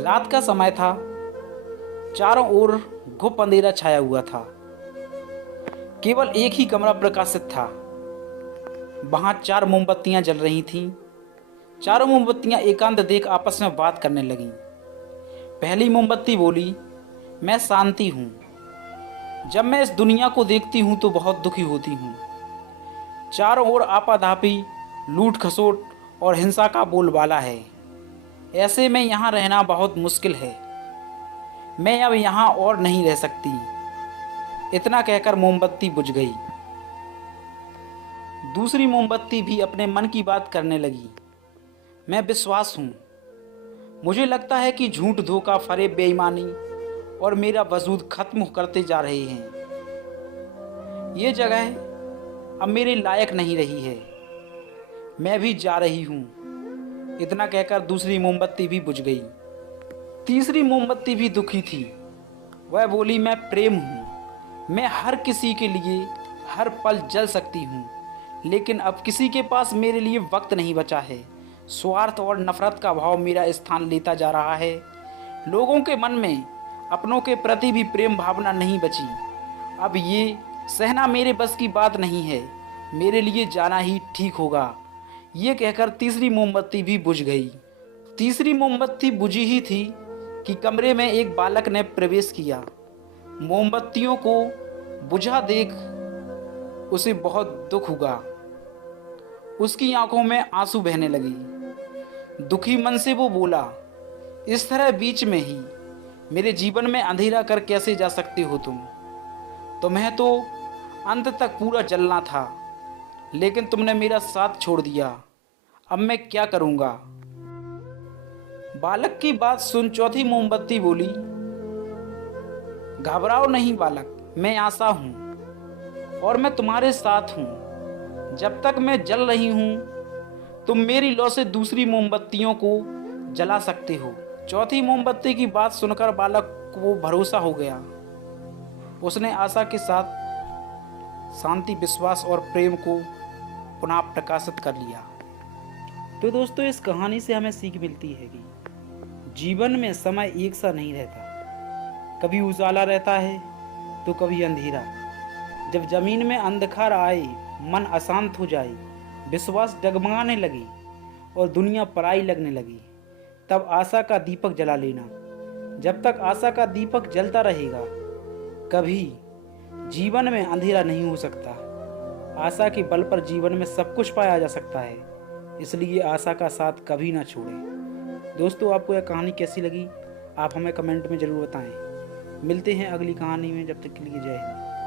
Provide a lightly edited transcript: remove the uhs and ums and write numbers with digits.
रात का समय था। चारों ओर घुप अंधेरा छाया हुआ था। केवल एक ही कमरा प्रकाशित था। वहां 4 मोमबत्तियां जल रही थीं। चारों मोमबत्तियां एकांत देख आपस में बात करने लगीं। पहली मोमबत्ती बोली, मैं शांति हूँ। जब मैं इस दुनिया को देखती हूँ तो बहुत दुखी होती हूँ। चारों ओर आपाधापी, लूट खसोट और हिंसा का बोलबाला है। ऐसे में यहाँ रहना बहुत मुश्किल है। मैं अब यहाँ और नहीं रह सकती। इतना कहकर मोमबत्ती बुझ गई। दूसरी मोमबत्ती भी अपने मन की बात करने लगी। मैं विश्वास हूँ। मुझे लगता है कि झूठ, धोखा, फरेब, बेईमानी और मेरा वजूद खत्म करते जा रहे हैं। ये जगह अब मेरे लायक नहीं रही है। मैं भी जा रही हूँ। इतना कहकर दूसरी मोमबत्ती भी बुझ गई। तीसरी मोमबत्ती भी दुखी थी। वह बोली, मैं प्रेम हूँ। मैं हर किसी के लिए हर पल जल सकती हूँ, लेकिन अब किसी के पास मेरे लिए वक्त नहीं बचा है। स्वार्थ और नफरत का भाव मेरा स्थान लेता जा रहा है। लोगों के मन में अपनों के प्रति भी प्रेम भावना नहीं बची। अब ये सहना मेरे बस की बात नहीं है। मेरे लिए जाना ही ठीक होगा। ये कहकर तीसरी मोमबत्ती भी बुझ गई। तीसरी मोमबत्ती बुझी ही थी कि कमरे में एक बालक ने प्रवेश किया। मोमबत्तियों को बुझा देख उसे बहुत दुख हुआ। उसकी आंखों में आंसू बहने लगी। दुखी मन से वो बोला, इस तरह बीच में ही मेरे जीवन में अंधेरा कर कैसे जा सकते हो तुम? तुम्हें तो अंत तक पूरा जलना था, लेकिन तुमने मेरा साथ छोड़ दिया। अब मैं क्या करूँगा? बालक की बात सुन चौथी मोमबत्ती बोली, घबराओ नहीं बालक, मैं आशा हूँ और मैं तुम्हारे साथ हूँ। जब तक मैं जल रही हूँ तुम मेरी लौ से दूसरी मोमबत्तियों को जला सकते हो। चौथी मोमबत्ती की बात सुनकर बालक को भरोसा हो गया। उसने आशा के साथ शांति, विश्वास और प्रेम को पुनः प्रकाशित कर लिया। तो दोस्तों, इस कहानी से हमें सीख मिलती है कि जीवन में समय एक सा नहीं रहता। कभी उजाला रहता है तो कभी अंधेरा। जब जमीन में अंधकार आए, मन अशांत हो जाए, विश्वास डगमगाने लगे और दुनिया पराई लगने लगी, तब आशा का दीपक जला लेना। जब तक आशा का दीपक जलता रहेगा, कभी जीवन में अंधेरा नहीं हो सकता। आशा के बल पर जीवन में सब कुछ पाया जा सकता है। इसलिए आशा का साथ कभी ना छोड़ें। दोस्तों, आपको यह कहानी कैसी लगी आप हमें कमेंट में ज़रूर बताएं। मिलते हैं अगली कहानी में। जब तक के लिए जय हिंद।